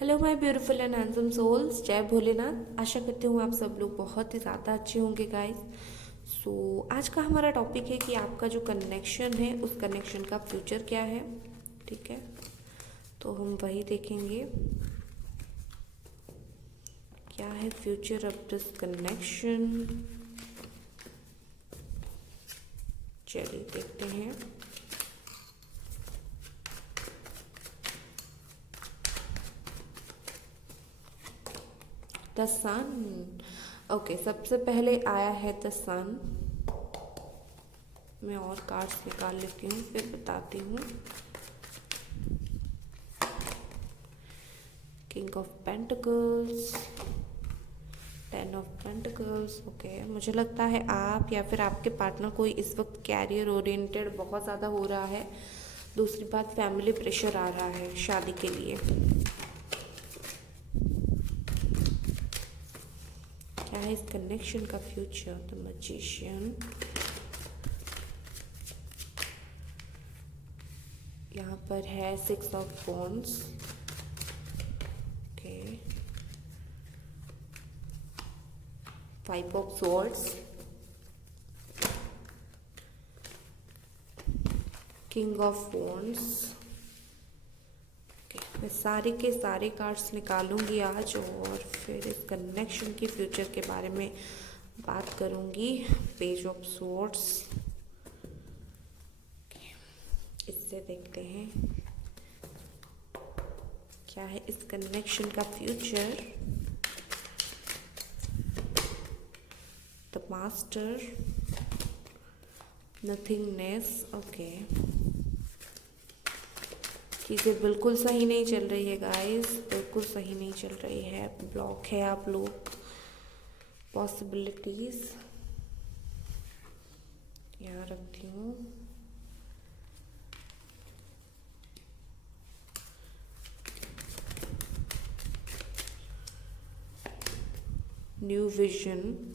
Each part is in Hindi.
Hello my beautiful and handsome souls, जय भोलेनाथ। आशा करती हूँ आप सब लोग बहुत ही ज़्यादा अच्छे होंगे गाइस। आज का हमारा टॉपिक है कि आपका जो कनेक्शन है उस कनेक्शन का फ्यूचर क्या है। ठीक है, तो हम वही देखेंगे क्या है फ्यूचर ऑफ दिस कनेक्शन। चलिए देखते हैं। The sun. ओके, सबसे पहले आया है द सन। मैं और कार्ड्स निकाल लेती हूँ फिर बताती हूँ। King of pentacles, ten of pentacles. Okay, मुझे लगता है आप या फिर आपके पार्टनर कोई इस वक्त कैरियर ओरिएंटेड बहुत ज़्यादा हो रहा है। दूसरी बात, फैमिली प्रेशर आ रहा है शादी के लिए। क्या है इस कनेक्शन का फ्यूचर? The magician. यहाँ पर है six of wands. Okay, five of swords, king of wands. Okay, मैं सारे के सारे कार्ड्स निकालूंगी आज और फिर इस कनेक्शन के फ्यूचर के बारे में बात करूंगी। Page of swords. इससे देखते हैं क्या है इस कनेक्शन का future. The master, nothingness. Okay, चीज़ें बिल्कुल सही नहीं चल रही है गाइस, बिल्कुल सही नहीं चल रही है। ब्लॉक है आप लोग। पॉसिबिलिटीज यहाँ रखती हूँ। New vision,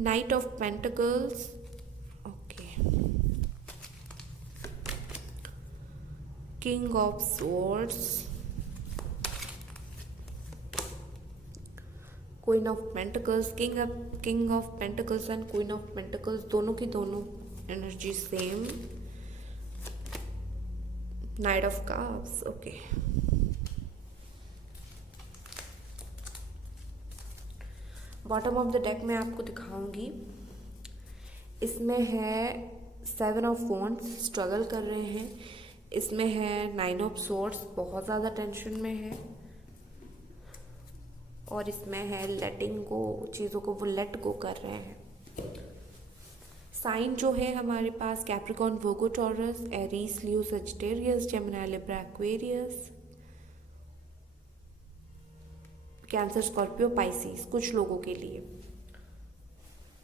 night of pentacles. Okay, king of swords, queen of pentacles. King of pentacles and queen of pentacles दोनों की दोनों energy same. Night of cups. Okay, bottom of the deck में आपको दिखाऊंगी। इसमें है सेवन ऑफ वॉन्ड्स, स्ट्रगल कर रहे हैं। इसमें है नाइन ऑफ सोर्ड्स, बहुत ज़्यादा टेंशन में है। और इसमें है लेटिंग गो, चीज़ों को वो लेट गो कर रहे हैं। साइन जो है हमारे पास Capricorn, Virgo, Taurus, Aries, Leo, Sagittarius, Gemini, Libra, Aquarius, Cancer, Scorpio, Pisces कुछ लोगों के लिए।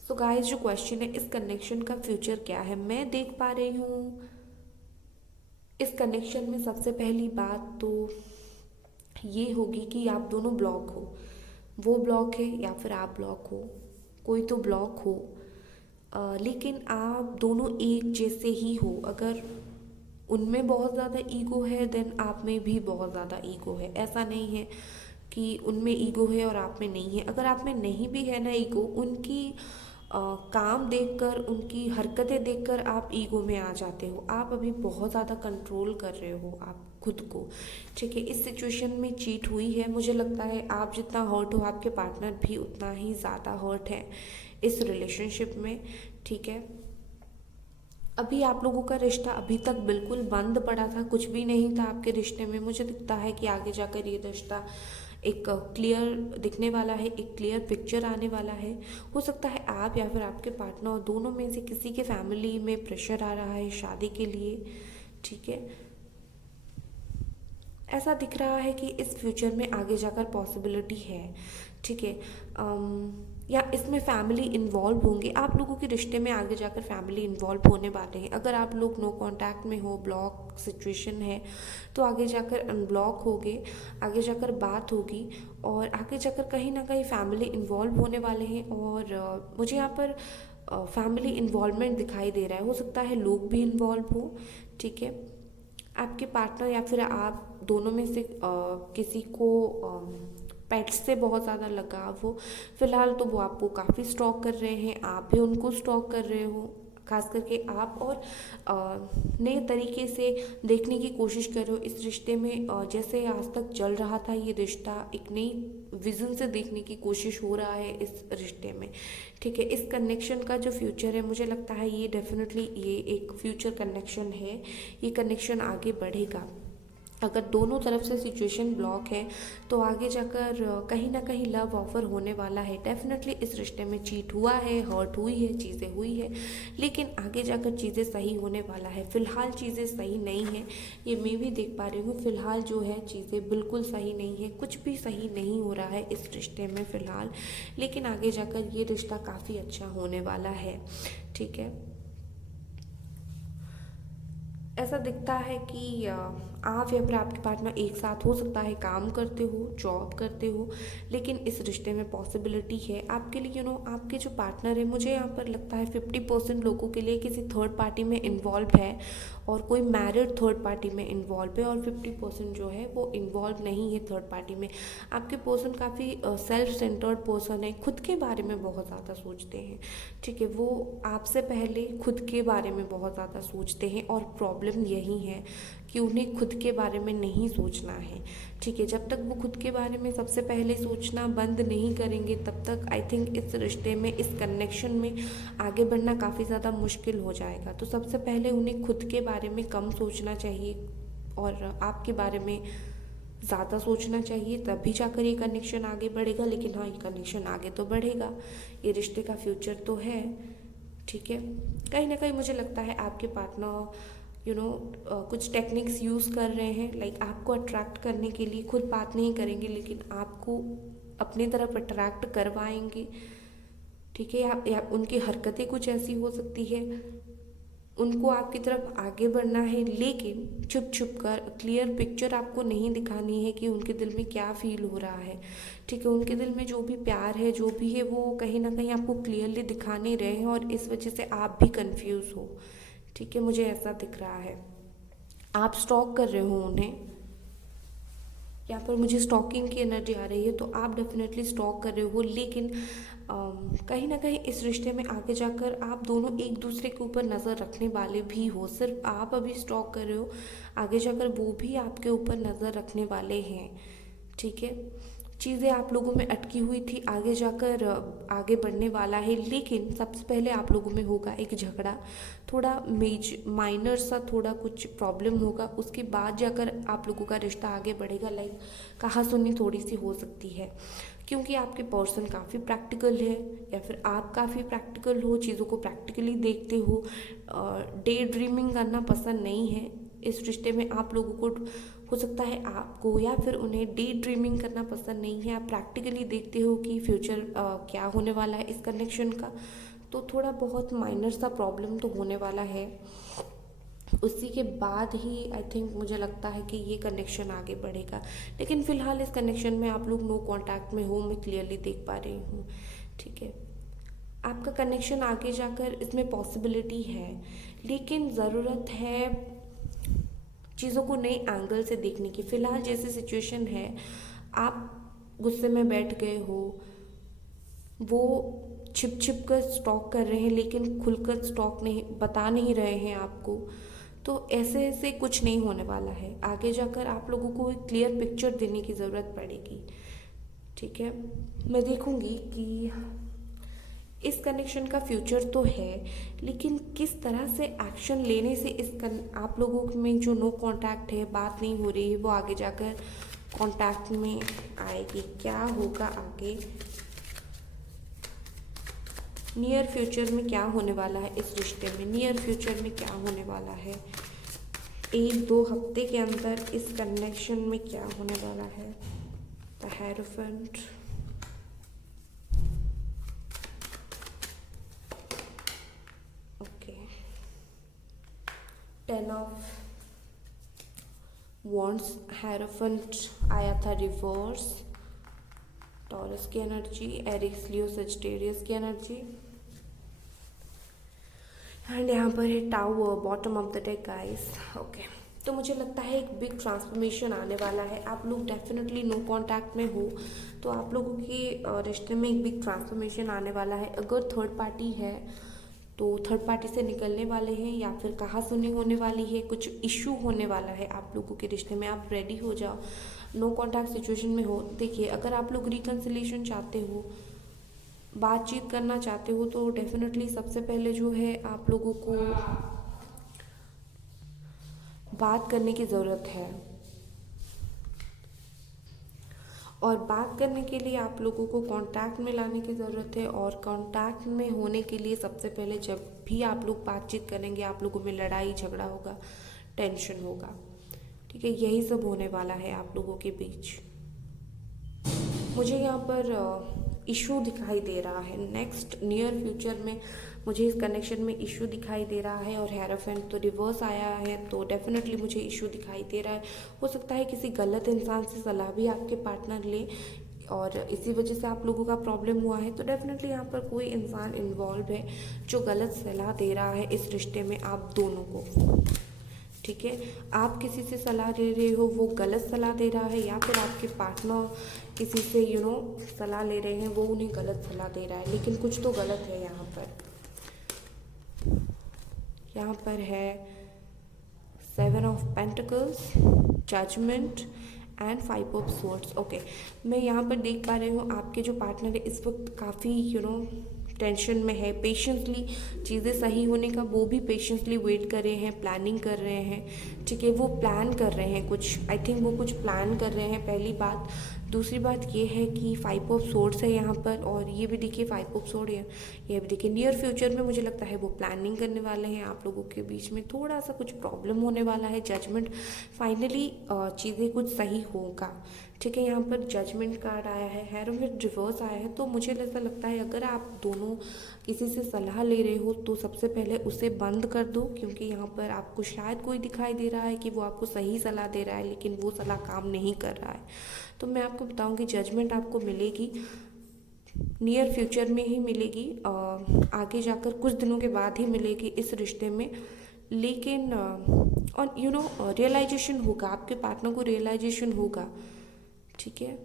सो गाइस, जो क्वेश्चन है इस कनेक्शन का फ्यूचर क्या है, मैं देख पा रही हूँ इस कनेक्शन में सबसे पहली बात तो ये होगी कि आप दोनों ब्लॉक हो। वो ब्लॉक है या फिर आप ब्लॉक हो, कोई तो ब्लॉक हो। लेकिन आप दोनों एक जैसे ही हो। अगर उनमें बहुत ज़्यादा ईगो है देन आप में भी बहुत ज़्यादा ईगो है। ऐसा नहीं है कि उनमें ईगो है और आप में नहीं है। अगर आप में नहीं भी है ना ईगो, उनकी काम देखकर, उनकी हरकतें देखकर आप ईगो में आ जाते हो। आप अभी बहुत ज़्यादा कंट्रोल कर रहे हो आप खुद को। ठीक है, इस सिचुएशन में चीट हुई है। मुझे लगता है आप जितना हर्ट हो आपके पार्टनर भी उतना ही ज़्यादा हर्ट है इस रिलेशनशिप में। ठीक है, अभी आप लोगों का रिश्ता अभी तक बिल्कुल बंद पड़ा था, कुछ भी नहीं था आपके रिश्ते में। मुझे दिखता है कि आगे जाकर ये रिश्ता एक क्लियर दिखने वाला है, एक क्लियर पिक्चर आने वाला है। हो सकता है आप या फिर आपके पार्टनर दोनों में से किसी के फैमिली में प्रेशर आ रहा है शादी के लिए। ठीक है, ऐसा दिख रहा है कि इस फ्यूचर में आगे जाकर पॉसिबिलिटी है। ठीक है, या इसमें फैमिली इन्वॉल्व होंगे, आप लोगों के रिश्ते में आगे जाकर फैमिली इन्वॉल्व होने वाले हैं। अगर आप लोग नो कांटेक्ट में हो, ब्लॉक सिचुएशन है, तो आगे जाकर अनब्लॉक होगे, आगे जाकर बात होगी और आगे जाकर कहीं ना कहीं फैमिली इन्वॉल्व होने वाले हैं। और मुझे यहाँ पर फैमिली इन्वॉल्वमेंट दिखाई दे रहा है, हो सकता है लोग भी इन्वॉल्व हो, ठीक है। आपके पार्टनर या फिर आप दोनों में से किसी को पेट्स से बहुत ज़्यादा लगाव हो, फिलहाल तो वो आपको काफ़ी स्टॉक कर रहे हैं, आप भी उनको स्टॉक कर रहे हो, खास करके आप, और नए तरीके से देखने की कोशिश कर रहे हो इस रिश्ते में। जैसे आज तक चल रहा था ये रिश्ता, एक नई विज़न से देखने की कोशिश हो रहा है इस रिश्ते में, ठीक है। इस कनेक्शन का जो फ्यूचर है, मुझे लगता है ये डेफिनेटली ये एक फ्यूचर कनेक्शन है, ये कनेक्शन आगे बढ़ेगा। अगर दोनों तरफ से सिचुएशन ब्लॉक है तो आगे जाकर कहीं ना कहीं लव ऑफर होने वाला है। डेफिनेटली इस रिश्ते में चीट हुआ है, हर्ट हुई है, चीज़ें हुई है, लेकिन आगे जाकर चीज़ें सही होने वाला है। फ़िलहाल चीज़ें सही नहीं है, ये मैं भी देख पा रही हूँ। फ़िलहाल जो है चीज़ें बिल्कुल सही नहीं है, कुछ भी सही नहीं हो रहा है इस रिश्ते में फ़िलहाल, लेकिन आगे जाकर ये रिश्ता काफ़ी अच्छा होने वाला है, ठीक है। ऐसा दिखता है कि आप या फिर आपके पार्टनर एक साथ, हो सकता है काम करते हो, जॉब करते हो, लेकिन इस रिश्ते में पॉसिबिलिटी है आपके लिए, आपके जो पार्टनर है, मुझे यहाँ पर लगता है 50% लोगों के लिए किसी थर्ड पार्टी में इन्वॉल्व है और कोई मैरिड थर्ड पार्टी में इन्वॉल्व है, और 50% जो है वो इन्वॉल्व नहीं है थर्ड पार्टी में। आपके पर्सन काफ़ी सेल्फ सेंटर्ड पर्सन है, खुद के बारे में बहुत ज़्यादा सोचते हैं, ठीक है। वो आपसे पहले खुद के बारे में बहुत ज़्यादा सोचते हैं, और प्रॉब्लम यही है कि उन्हें खुद के बारे में नहीं सोचना है, ठीक है। जब तक वो खुद के बारे में सबसे पहले सोचना बंद नहीं करेंगे, तब तक आई थिंक इस रिश्ते में, इस कनेक्शन में आगे बढ़ना काफ़ी ज़्यादा मुश्किल हो जाएगा। तो सबसे पहले उन्हें खुद के बारे में कम सोचना चाहिए और आपके बारे में ज़्यादा सोचना चाहिए, तभी जाकर ये कनेक्शन आगे बढ़ेगा। लेकिन हाँ, ये कनेक्शन आगे तो बढ़ेगा, ये रिश्ते का फ्यूचर तो है, ठीक है। कहीं ना कहीं मुझे लगता है आपके पार्टनर कुछ टेक्निक्स यूज़ कर रहे हैं, लाइक आपको अट्रैक्ट करने के लिए, खुद बात नहीं करेंगे लेकिन आपको अपनी तरफ अट्रैक्ट करवाएंगे, ठीक है। या उनकी हरकतें कुछ ऐसी हो सकती है, उनको आपकी तरफ आगे बढ़ना है, लेकिन छुप छुप कर, क्लियर पिक्चर आपको नहीं दिखानी है कि उनके दिल में क्या फील हो रहा है, ठीक है। उनके दिल में जो भी प्यार है, जो भी है, वो कहीं ना कहीं आपको क्लियरली दिखा नहीं रहे हैं, और इस वजह से आप भी कंफ्यूज हो, ठीक है। मुझे ऐसा दिख रहा है आप स्टॉक कर रहे हो उन्हें, यहाँ पर मुझे स्टॉकिंग की एनर्जी आ रही है, तो आप डेफिनेटली स्टॉक कर रहे हो, लेकिन कहीं ना कहीं इस रिश्ते में आगे जाकर आप दोनों एक दूसरे के ऊपर नज़र रखने वाले भी हो। सिर्फ आप अभी स्टॉक कर रहे हो, आगे जाकर वो भी आपके ऊपर नज़र रखने वाले हैं, ठीक है। चीज़ें आप लोगों में अटकी हुई थी, आगे जाकर आगे बढ़ने वाला है, लेकिन सबसे पहले आप लोगों में होगा एक झगड़ा, थोड़ा माइनर सा थोड़ा कुछ प्रॉब्लम होगा, उसके बाद जाकर आप लोगों का रिश्ता आगे बढ़ेगा। लाइक कहासुनी थोड़ी सी हो सकती है, क्योंकि आपके पर्सन काफ़ी प्रैक्टिकल है, या फिर आप काफ़ी प्रैक्टिकल हो, चीज़ों को प्रैक्टिकली देखते हो, डे ड्रीमिंग करना पसंद नहीं है इस रिश्ते में। आप लोगों को हो सकता है आपको या फिर उन्हें डे ड्रीमिंग करना पसंद नहीं है, आप प्रैक्टिकली देखते हो कि फ्यूचर क्या होने वाला है इस कनेक्शन का। तो थोड़ा बहुत माइनर सा प्रॉब्लम तो होने वाला है, उसी के बाद ही आई थिंक मुझे लगता है कि ये कनेक्शन आगे बढ़ेगा। लेकिन फ़िलहाल इस कनेक्शन में आप लोग नो कांटेक्ट में हो, मैं क्लियरली देख पा रही हूँ, ठीक है। आपका कनेक्शन आगे जाकर इसमें पॉसिबिलिटी है, लेकिन ज़रूरत है चीज़ों को नए एंगल से देखने की। फ़िलहाल जैसी सिचुएशन है, आप गुस्से में बैठ गए हो, वो छिप छिप कर स्टॉक कर रहे हैं, लेकिन खुलकर स्टॉक नहीं, बता नहीं रहे हैं आपको। तो ऐसे ऐसे कुछ नहीं होने वाला है, आगे जाकर आप लोगों को एक क्लियर पिक्चर देने की ज़रूरत पड़ेगी, ठीक है। मैं देखूँगी कि इस कनेक्शन का फ्यूचर तो है, लेकिन किस तरह से एक्शन लेने से आप लोगों में जो नो कांटेक्ट है, बात नहीं हो रही है, वो आगे जाकर कांटेक्ट में आएगी। क्या होगा आगे, नियर फ्यूचर में क्या होने वाला है इस रिश्ते में, नियर फ्यूचर में क्या होने वाला है, 1-2 हफ्ते के अंदर इस कनेक्शन में क्या होने वाला है। The hierophant, 10 of wands, hierophant आया था रिवर्स, टॉरस की एनर्जी, एरिस लियो सजिटेरियस की एनर्जी, एंड यहाँ पर है tower, bottom of the deck guys. Okay, तो मुझे लगता है एक बिग ट्रांसफॉर्मेशन आने वाला है। आप लोग डेफिनेटली नो कांटेक्ट में हो तो आप लोगों के रिश्ते में एक बिग ट्रांसफॉर्मेशन आने वाला है। अगर थर्ड पार्टी है तो थर्ड पार्टी से निकलने वाले हैं या फिर कहासुनी होने वाली है, कुछ इशू होने वाला है आप लोगों के रिश्ते में। आप रेडी हो जाओ, नो कांटेक्ट सिचुएशन में हो। देखिए, अगर आप लोग रिकन्सिलेशन चाहते हो, बातचीत करना चाहते हो, तो डेफिनेटली सबसे पहले जो है आप लोगों को बात करने की ज़रूरत है। और बात करने के लिए आप लोगों को कांटेक्ट में लाने की ज़रूरत है। और कांटेक्ट में होने के लिए सबसे पहले जब भी आप लोग बातचीत करेंगे, आप लोगों में लड़ाई झगड़ा होगा, टेंशन होगा, ठीक है, यही सब होने वाला है आप लोगों के बीच। मुझे यहाँ पर इशू दिखाई दे रहा है। नेक्स्ट नियर फ्यूचर में मुझे इस कनेक्शन में इशू दिखाई दे रहा है। और हेरोफेंट तो रिवर्स आया है, तो डेफिनेटली मुझे इशू दिखाई दे रहा है। हो सकता है किसी गलत इंसान से सलाह भी आपके पार्टनर ले और इसी वजह से आप लोगों का प्रॉब्लम हुआ है। तो डेफिनेटली यहाँ पर कोई इंसान इन्वॉल्व है जो गलत सलाह दे रहा है इस रिश्ते में आप दोनों को, ठीक है। आप किसी से सलाह ले रहे हो, वो गलत सलाह दे रहा है, या फिर आपके पार्टनर किसी से सलाह ले रहे हैं, वो उन्हें गलत सलाह दे रहा है। लेकिन कुछ तो गलत है यहाँ पर। यहाँ पर है 7 of pentacles, judgement and 5 of swords. Okay, मैं यहाँ पर देख पा रही हूँ आपके जो पार्टनर है इस वक्त काफ़ी टेंशन में है। पेशेंसली चीज़ें सही होने का वो भी पेशेंसली वेट कर रहे हैं, प्लानिंग कर रहे हैं, ठीक है। वो प्लान कर रहे हैं कुछ, आई थिंक वो कुछ प्लान कर रहे हैं, पहली बात। दूसरी बात ये है कि 5 ऑफ सोर्ड्स है यहाँ पर, और ये भी देखिए 5 ऑफ सोर्ड है, ये भी देखिए। नियर फ्यूचर में मुझे लगता है वो प्लानिंग करने वाले हैं। आप लोगों के बीच में थोड़ा सा कुछ प्रॉब्लम होने वाला है। जजमेंट, फाइनली चीज़ें कुछ सही होगा, ठीक है। यहाँ पर जजमेंट कार्ड आया है, हेरोफेंट रिवर्स आया है। तो मुझे ऐसा लगता है अगर आप दोनों किसी से सलाह ले रहे हो तो सबसे पहले उसे बंद कर दो, क्योंकि यहाँ पर आपको शायद कोई दिखाई दे रहा है कि वो आपको सही सलाह दे रहा है, लेकिन वो सलाह काम नहीं कर रहा है। तो मैं आपको बताऊँगी जजमेंट आपको मिलेगी, नियर फ्यूचर में ही मिलेगी, आगे जाकर कुछ दिनों के बाद ही मिलेगी इस रिश्ते में। लेकिन और रियलाइजेशन होगा, आपके पार्टनर को रियलाइजेशन होगा, ठीक है।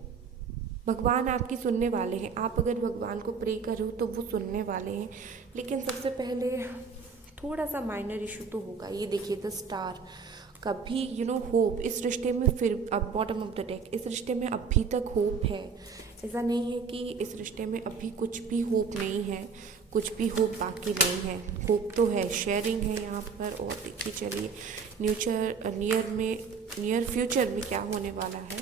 भगवान आपकी सुनने वाले हैं। आप अगर भगवान को प्रे करो तो वो सुनने वाले हैं। लेकिन सबसे पहले थोड़ा सा माइनर इशू तो होगा। ये देखिए द स्टार, कभी होप इस रिश्ते में, फिर अब बॉटम ऑफ द डेक, इस रिश्ते में अभी तक होप है। ऐसा नहीं है कि इस रिश्ते में अभी कुछ भी होप नहीं है, कुछ भी होप बाकी नहीं है। होप तो है, शेयरिंग है यहाँ पर। और देखिए चलिए नियर फ्यूचर में क्या होने वाला है।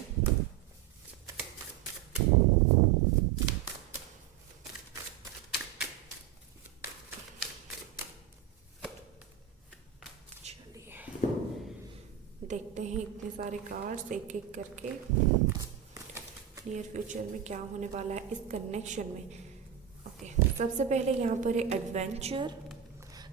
देखते हैं इतने सारे कार्ड्स एक एक करके नियर फ्यूचर में क्या होने वाला है इस कनेक्शन में। ओके, सबसे पहले यहाँ पर है एडवेंचर,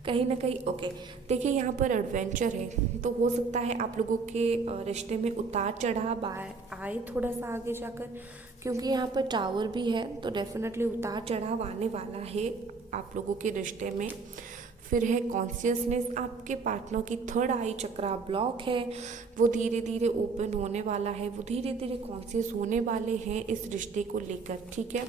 कहीं ना कहीं। ओके, देखिए यहाँ पर एडवेंचर है, तो हो सकता है आप लोगों के रिश्ते में उतार चढ़ाव आए थोड़ा सा आगे जाकर, क्योंकि यहाँ पर टावर भी है, तो डेफिनेटली उतार चढ़ाव आने वाला है आप लोगों के रिश्ते में। फिर है कॉन्शियसनेस, आपके पार्टनर की थर्ड आई चक्रा ब्लॉक है, वो धीरे धीरे ओपन होने वाला है, वो धीरे धीरे कॉन्शियस होने वाले हैं इस रिश्ते को लेकर, ठीक है।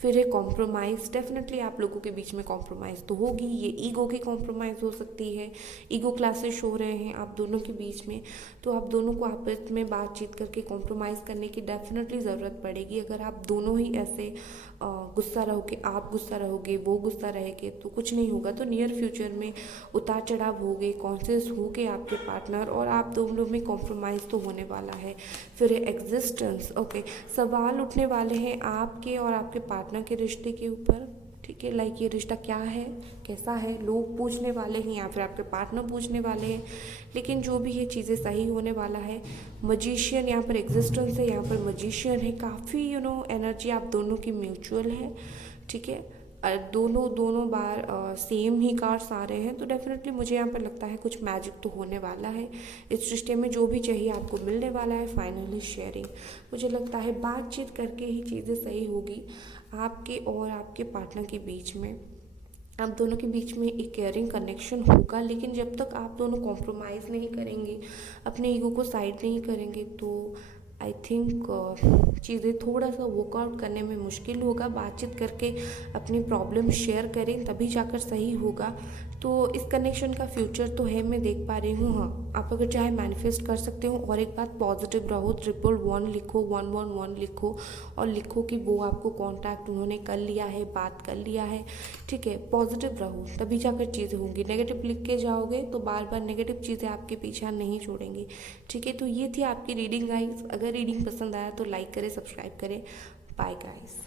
फिर है कॉम्प्रोमाइज़, डेफिनेटली आप लोगों के बीच में कॉम्प्रोमाइज़ तो होगी। ये ईगो की कॉम्प्रोमाइज़ हो सकती है, ईगो क्लासेस हो रहे हैं आप दोनों के बीच में, तो आप दोनों को आपस में बातचीत करके कॉम्प्रोमाइज़ करने की डेफिनेटली ज़रूरत पड़ेगी। अगर आप दोनों ही ऐसे गुस्सा रहोगे, आप गुस्सा रहोगे, वो गुस्सा रहेगे, तो कुछ नहीं होगा। तो नियर फ्यूचर में उतार चढ़ाव होगे, कॉन्शियस होगे आपके पार्टनर, और आप दोनों में कॉम्प्रोमाइज़ तो होने वाला है। फिर है एग्जिस्टेंस, ओके, सवाल उठने वाले हैं आपके और आपके पार्टनर के रिश्ते के ऊपर, ठीक है। लाइक ये रिश्ता क्या है, कैसा है, लोग पूछने वाले हैं या फिर आपके पार्टनर पूछने वाले हैं। लेकिन जो भी है चीज़ें सही होने वाला है। मजिशियन, यहाँ पर एग्जिस्टेंस है, यहाँ पर मजिशियन है, काफ़ी एनर्जी आप दोनों की म्यूचुअल है, ठीक है। दोनों बार सेम ही कार्ड्स आ रहे हैं, तो डेफिनेटली मुझे यहाँ पर लगता है कुछ मैजिक तो होने वाला है। इस रिश्ते में जो भी चाहिए आपको मिलने वाला है। फाइनली शेयरिंग, मुझे लगता है बातचीत करके ही चीज़ें सही होगी आपके और आपके पार्टनर के बीच में। आप दोनों के बीच में एक केयरिंग कनेक्शन होगा, लेकिन जब तक आप दोनों कॉम्प्रोमाइज़ नहीं करेंगे, अपने ईगो को साइड नहीं करेंगे, तो आई थिंक चीज़ें थोड़ा सा वर्कआउट करने में मुश्किल होगा। बातचीत करके अपनी प्रॉब्लम शेयर करें, तभी जाकर सही होगा। तो इस कनेक्शन का फ्यूचर तो है, मैं देख पा रही हूँ। हाँ, आप अगर चाहे मैनिफेस्ट कर सकते हो। और एक बात, पॉजिटिव रहो, 111 लिखो, 111 लिखो, और लिखो कि वो आपको कांटेक्ट उन्होंने कर लिया है, बात कर लिया है। ठीक है, पॉजिटिव रहो, तभी जाकर चीज़ें होंगी। नेगेटिव लिख के जाओगे तो बार बार नेगेटिव चीज़ें आपके पीछा नहीं छोड़ेंगी। ठीक है, तो ये थी आपकी रीडिंग गाइस। अगर रीडिंग पसंद आया तो लाइक करें, सब्सक्राइब करें। Bye guys.